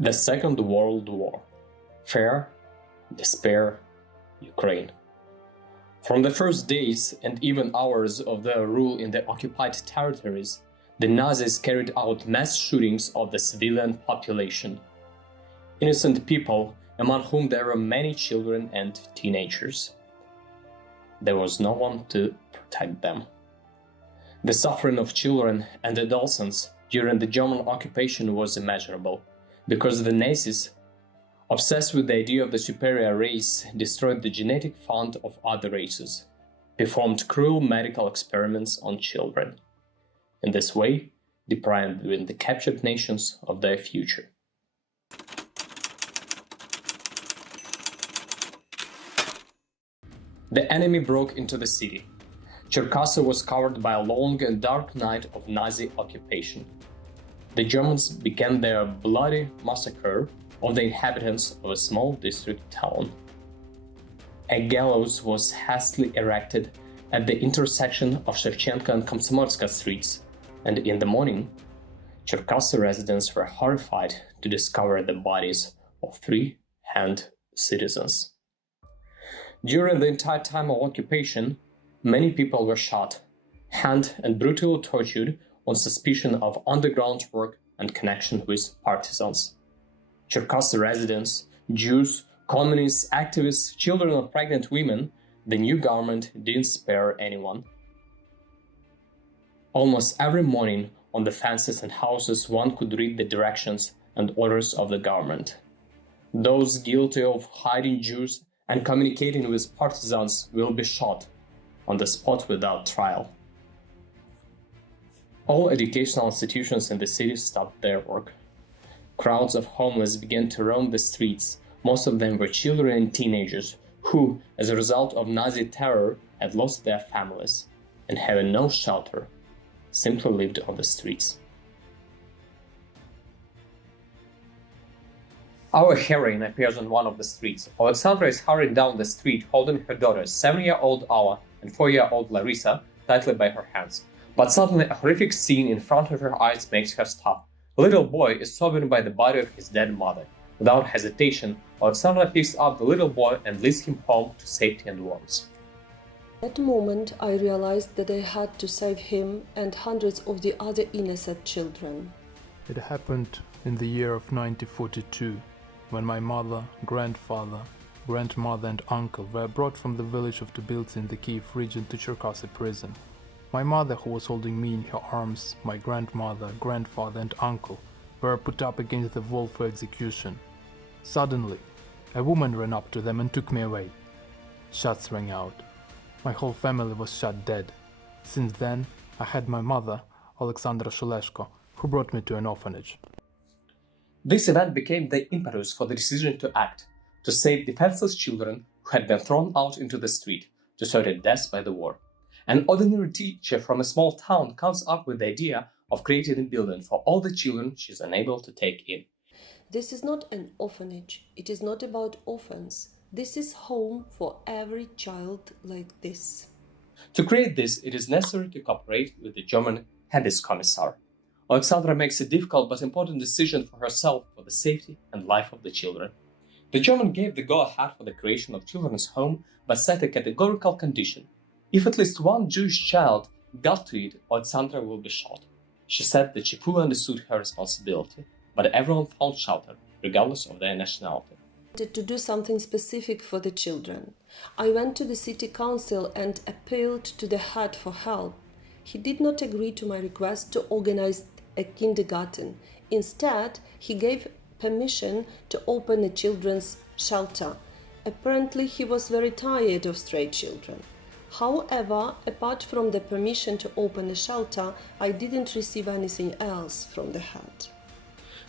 The Second World War. Fear, despair, Ukraine. From the first days and even hours of their rule in the occupied territories, the Nazis carried out mass shootings of the civilian population. Innocent people, among whom there were many children and teenagers. There was no one to protect them. The suffering of children and adolescents during the German occupation was immeasurable, because the Nazis, obsessed with the idea of the superior race, destroyed the genetic fund of other races, performed cruel medical experiments on children. In this way, depriving the captured nations of their future. The enemy broke into the city. Cherkasy was covered by a long and dark night of Nazi occupation. The Germans began their bloody massacre of the inhabitants of a small district town. A gallows was hastily erected at the intersection of Shevchenko and Komsomolska streets, and in the morning, Cherkasy residents were horrified to discover the bodies of 3 hanged citizens. During the entire time of occupation, many people were shot, hanged and brutally tortured on suspicion of underground work and connection with partisans. Cherkasy residents, Jews, communists, activists, children and pregnant women, the new government didn't spare anyone. Almost every morning on the fences and houses one could read the directions and orders of the government. Those guilty of hiding Jews and communicating with partisans will be shot on the spot without trial. All educational institutions in the city stopped their work. Crowds of homeless began to roam the streets. Most of them were children and teenagers who, as a result of Nazi terror, had lost their families and, having no shelter, simply lived on the streets. Our heroine appears on one of the streets. Alexandra is hurrying down the street holding her daughters, 7-year-old Alla and 4-year-old Larissa, tightly by her hands. But suddenly a horrific scene in front of her eyes makes her stop. The little boy is sobbing by the body of his dead mother. Without hesitation, Alexandra picks up the little boy and leads him home to safety and warmth. At that moment, I realized that I had to save him and hundreds of the other innocent children. It happened in the year of 1942, when my mother, grandfather, grandmother and uncle were brought from the village of Tbilisi in the Kiev region to Cherkasy prison. My mother, who was holding me in her arms, my grandmother, grandfather and uncle were put up against the wall for execution. Suddenly, a woman ran up to them and took me away. Shots rang out. My whole family was shot dead. Since then, I had my mother, Alexandra Shuleshko, who brought me to an orphanage. This event became the impetus for the decision to act, to save defenseless children who had been thrown out into the street, to certain death by the war. An ordinary teacher from a small town comes up with the idea of creating a building for all the children she is unable to take in. This is not an orphanage. It is not about orphans. This is home for every child like this. To create this, it is necessary to cooperate with the German Handelskommissar. Alexandra makes a difficult but important decision for herself for the safety and life of the children. The German gave the go-ahead for the creation of children's home, but set a categorical condition. If at least one Jewish child got to it, Alexandra will be shot. She said that she fully understood her responsibility, but everyone found shelter, regardless of their nationality. I wanted to do something specific for the children. I went to the city council and appealed to the head for help. He did not agree to my request to organize a kindergarten. Instead, he gave permission to open a children's shelter. Apparently, he was very tired of stray children. However, apart from the permission to open a shelter, I didn't receive anything else from the head.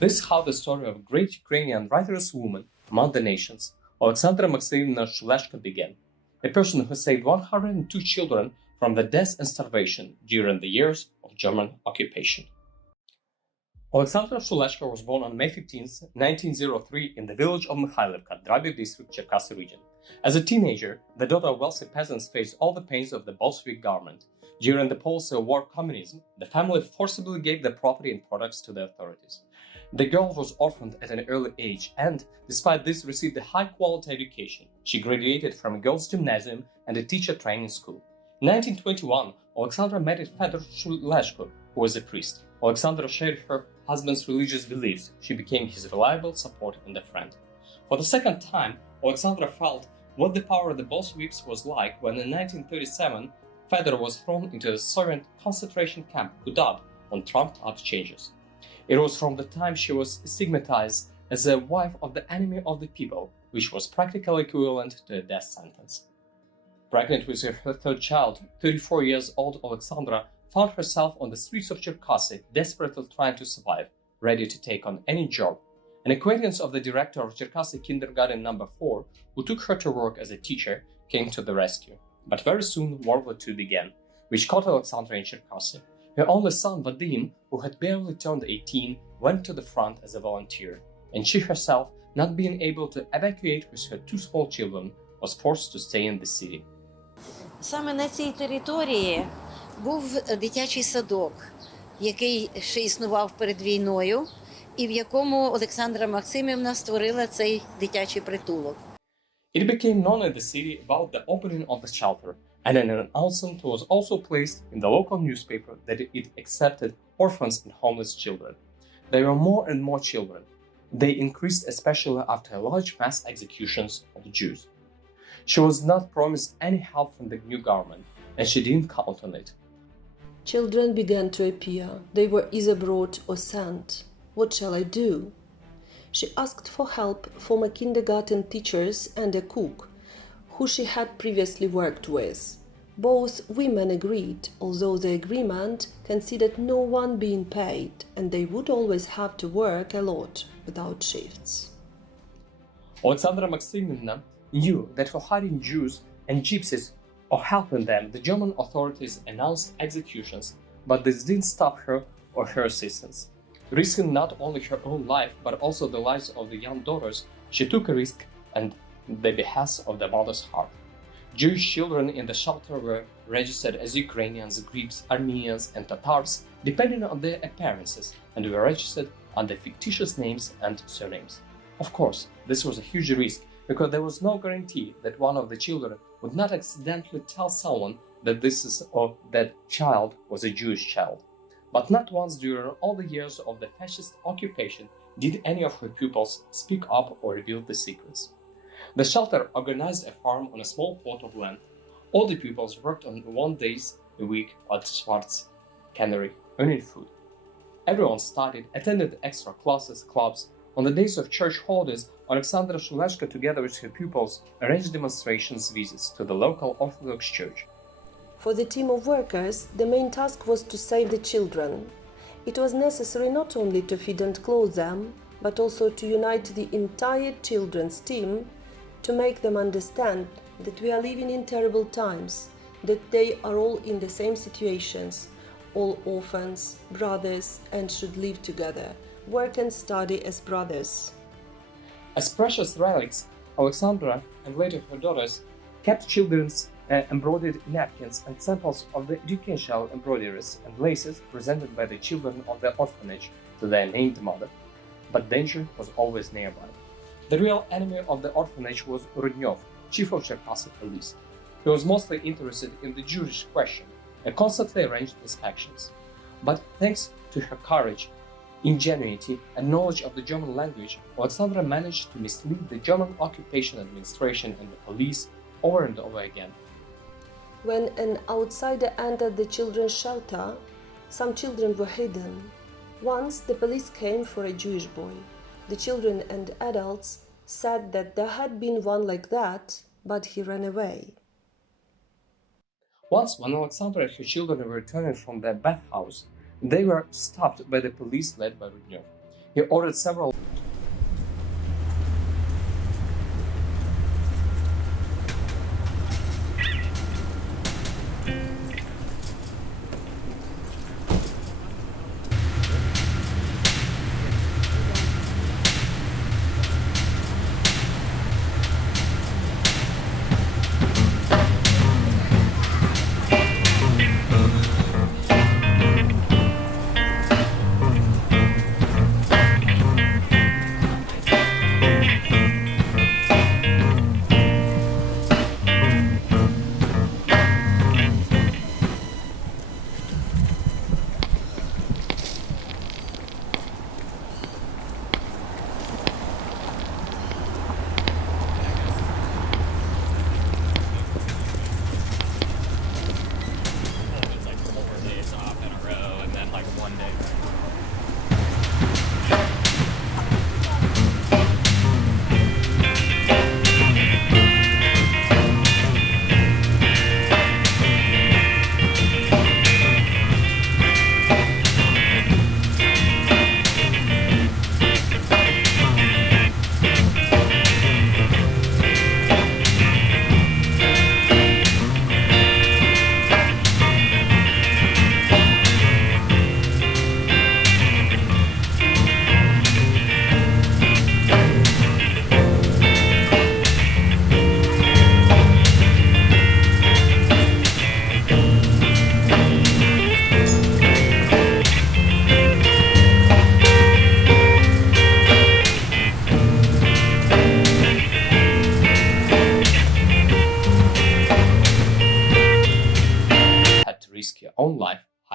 This is how the story of a great Ukrainian righteous woman among the nations, Alexandra Maximovna Shuleshko, began. A person who saved 102 children from the death and starvation during the years of German occupation. Alexandra Shuleshko was born on May 15, 1903 in the village of Mikhailivka, Drabi district, Cherkasy region. As a teenager, the daughter of wealthy peasants faced all the pains of the Bolshevik government. During the policy of war communism, the family forcibly gave their property and products to the authorities. The girl was orphaned at an early age and, despite this, received a high-quality education. She graduated from a girls' gymnasium and a teacher training school. In 1921, Alexandra married Fedor Shuleshko, who was a priest. Alexandra shared her husband's religious beliefs. She became his reliable support and a friend. For the second time, Alexandra felt what the power of the Bolsheviks was like when in 1937, Fedor was thrown into the Soviet concentration camp Gudab on trumped-up changes. It was from the time she was stigmatized as a wife of the enemy of the people, which was practically equivalent to a death sentence. Pregnant with her third child, 34 years old Alexandra found herself on the streets of Cherkasy, desperately trying to survive, ready to take on any job. An acquaintance of the director of Cherkasy Kindergarten No. 4, who took her to work as a teacher, came to the rescue. But very soon World War II began, which caught Alexandra in Cherkasy. Her only son, Vadim, who had barely turned 18, went to the front as a volunteer, and she herself, not being able to evacuate with her two small children, was forced to stay in the city. Саме на цій території був дитячий садок, який ще існував перед війною, і в якому Олександра Максимівна створила цей дитячий притулок. It became known in the city about the opening of the shelter, and an announcement was also placed in the local newspaper that it accepted orphans and homeless children. There were more and more children. They increased especially after large mass executions of Jews. She was not promised any help from the new government, and she didn't count on it. Children began to appear. They were either brought or sent. What shall I do? She asked for help from a kindergarten teachers and a cook, who she had previously worked with. Both women agreed, although the agreement considered no one being paid, and they would always have to work a lot without shifts. Alexandra Maximivna knew that for hiding Jews and Gypsies or helping them, the German authorities announced executions, but this didn't stop her or her assistants. Risking not only her own life, but also the lives of the young daughters, she took a risk and the behest of the mother's heart. Jewish children in the shelter were registered as Ukrainians, Greeks, Armenians, and Tatars, depending on their appearances, and were registered under fictitious names and surnames. Of course, this was a huge risk, because there was no guarantee that one of the children would not accidentally tell someone that that child was a Jewish child. But not once during all the years of the fascist occupation did any of her pupils speak up or reveal the secrets. The shelter organized a farm on a small plot of land. All the pupils worked on 1 day a week at Schwarz Cannery, earning food. Everyone studied, attended extra classes, clubs. On the days of church holidays, Alexandra Shuleshko, together with her pupils, arranged demonstrations visits to the local Orthodox church. For the team of workers, the main task was to save the children. It was necessary not only to feed and clothe them, but also to unite the entire children's team, to make them understand that we are living in terrible times, that they are all in the same situations, all orphans, brothers, and should live together, work and study as brothers. As precious relics, Alexandra and later her daughters kept children's embroidered napkins and samples of the educational embroideries and laces presented by the children of the orphanage to their named mother. But danger was always nearby. The real enemy of the orphanage was Rudnyov, chief of Cherkasy police. He was mostly interested in the Jewish question and constantly arranged inspections. But thanks to her courage, ingenuity, and knowledge of the German language, Alexandra managed to mislead the German occupation administration and the police over and over again. When an outsider entered the children's shelter, some children were hidden. Once the police came for a Jewish boy. The children and adults said that there had been one like that, but he ran away. Once, when Alexandra and her children were returning from their bathhouse, they were stopped by the police led by Rudnyov. He ordered several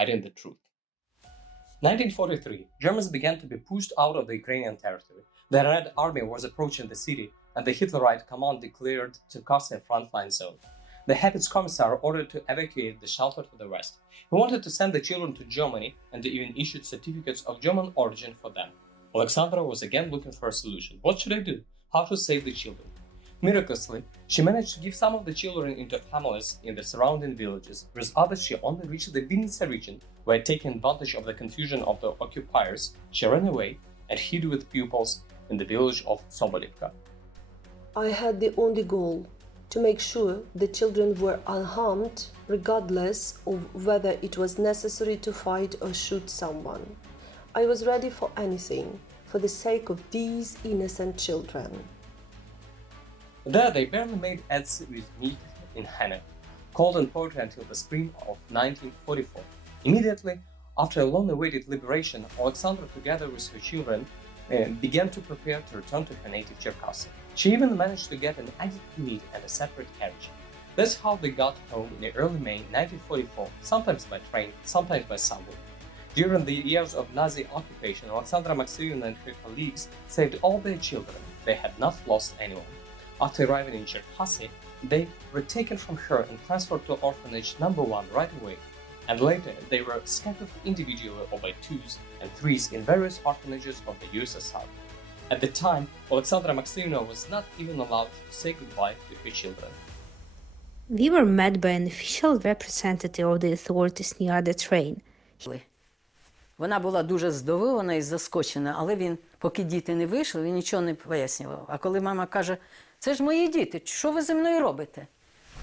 hiding the truth. 1943, Germans began to be pushed out of the Ukrainian territory. The Red Army was approaching the city, and the Hitlerite command declared Cherkasy a frontline zone. The Habits Commissar ordered to evacuate the shelter to the west. He wanted to send the children to Germany and even issued certificates of German origin for them. Alexandra was again looking for a solution. What should I do? How to save the children? Miraculously, she managed to give some of the children into families in the surrounding villages, whereas others she only reached the Vinnytsia region, where, taking advantage of the confusion of the occupiers, she ran away and hid with pupils in the village of Sobolivka. I had the only goal: to make sure the children were unharmed, regardless of whether it was necessary to fight or shoot someone. I was ready for anything, for the sake of these innocent children. There they barely made ends with meat in Hannah, cold and poetry until the spring of 1944. Immediately after a long-awaited liberation, Alexandra, together with her children, began to prepare to return to her native Cherkasy. She even managed to get an added meat and a separate carriage. That's how they got home in early May 1944, sometimes by train, sometimes by subway. During the years of Nazi occupation, Alexandra Maximyevna and her colleagues saved all their children. They had not lost anyone. After arriving in Cherkasy, they were taken from her and transferred to orphanage number 1 right away, and later they were scattered individually or by 2s and 3s in various orphanages of the USSR. At the time, Alexandra Maximyevna was not even allowed to say goodbye to her children. We were met by an official representative of the authorities near the train. Вона була дуже здивована і заскочена, але він, поки діти не вийшли, він нічого не пояснював. А коли мама каже: «Це ж мої діти, що ви зі мною робите?»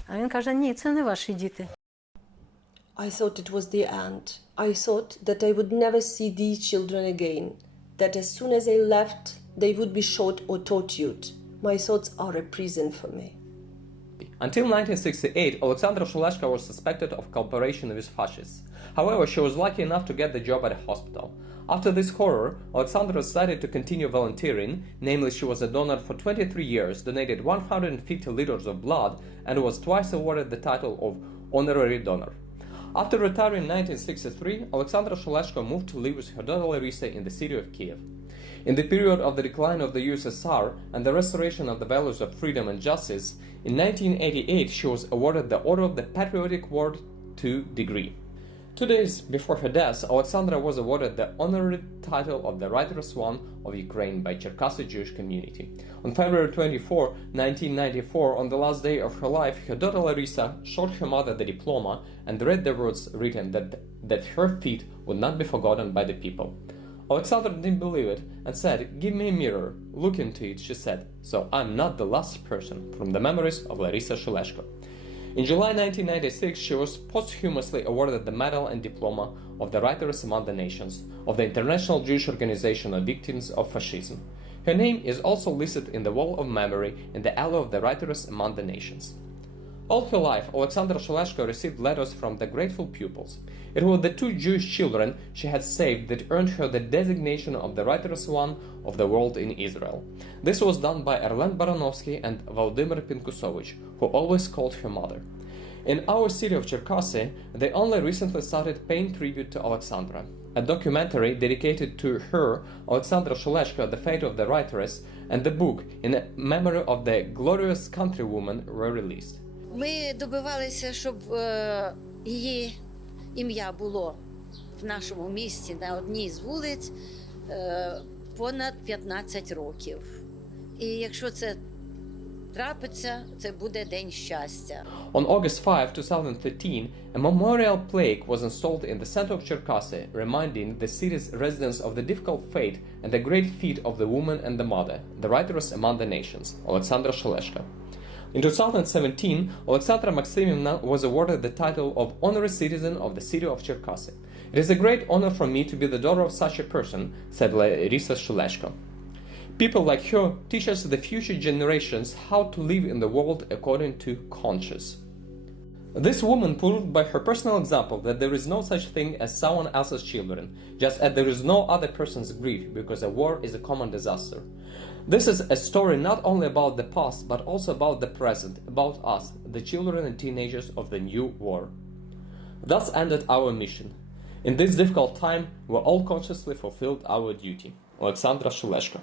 А він каже: «Ні, це не ваші діти». I thought it was the end. I thought that I would never see these children again, that as soon as I left, they would be shot or tortured. My thoughts are a prison for me. Until 1968, Alexandra Shuleshka was suspected of cooperation with fascists. However, she was lucky enough to get the job at a hospital. After this horror, Alexandra decided to continue volunteering, namely she was a donor for 23 years, donated 150 liters of blood, and was twice awarded the title of honorary donor. After retiring in 1963, Alexandra Shuleshka moved to live with her daughter Larisa in the city of Kiev. In the period of the decline of the USSR and the restoration of the values of freedom and justice, in 1988 she was awarded the Order of the Patriotic War II degree. 2 days before her death, Alexandra was awarded the honorary title of the Righteous One of Ukraine by Cherkasy Jewish community. On February 24, 1994, on the last day of her life, her daughter Larisa showed her mother the diploma and read the words written that her feat would not be forgotten by the people. Alexandra didn't believe it and said, "Give me a mirror." Look into it, she said, "so I'm not the last person." From the memories of Larisa Shuleshko. In July 1996, she was posthumously awarded the medal and diploma of the Writers Among the Nations of the International Jewish Organization of Victims of Fascism. Her name is also listed in the Wall of Memory in the Alley of the Writers Among the Nations. All her life, Alexandra Shuleshko received letters from the grateful pupils. It was the 2 Jewish children she had saved that earned her the designation of the Writers One of the World in Israel. This was done by Erlen Baranovsky and Volodymyr Pinkusovich, who always called her mother. In our city of Cherkasy, they only recently started paying tribute to Alexandra. A documentary dedicated to her, Alexandra Shuleshko, The Fate of the Writeress, and the book In Memory of the Glorious Countrywoman were released. Ми добивалися, щоб її ім'я було в нашому місті на одній з вулиць понад 15 років. І якщо це трапиться, це буде День щастя. On August 5, 2013, a memorial plaque was installed in the center of Cherkasy, reminding the city's residents of the difficult fate and the great feat of the woman and the mother, the writers among the nations, Alexandra Shuleshko. In 2017, Alexandra Maximyevna was awarded the title of Honorary Citizen of the City of Cherkasy. It is a great honor for me to be the daughter of such a person, said Larisa Shuleshko. People like her teach us the future generations how to live in the world according to conscience. This woman proved by her personal example that there is no such thing as someone else's children, just as there is no other person's grief, because a war is a common disaster. This is a story not only about the past, but also about the present, about us, the children and teenagers of the new war. Thus ended our mission. In this difficult time, we all consciously fulfilled our duty. Олександра Шелешко.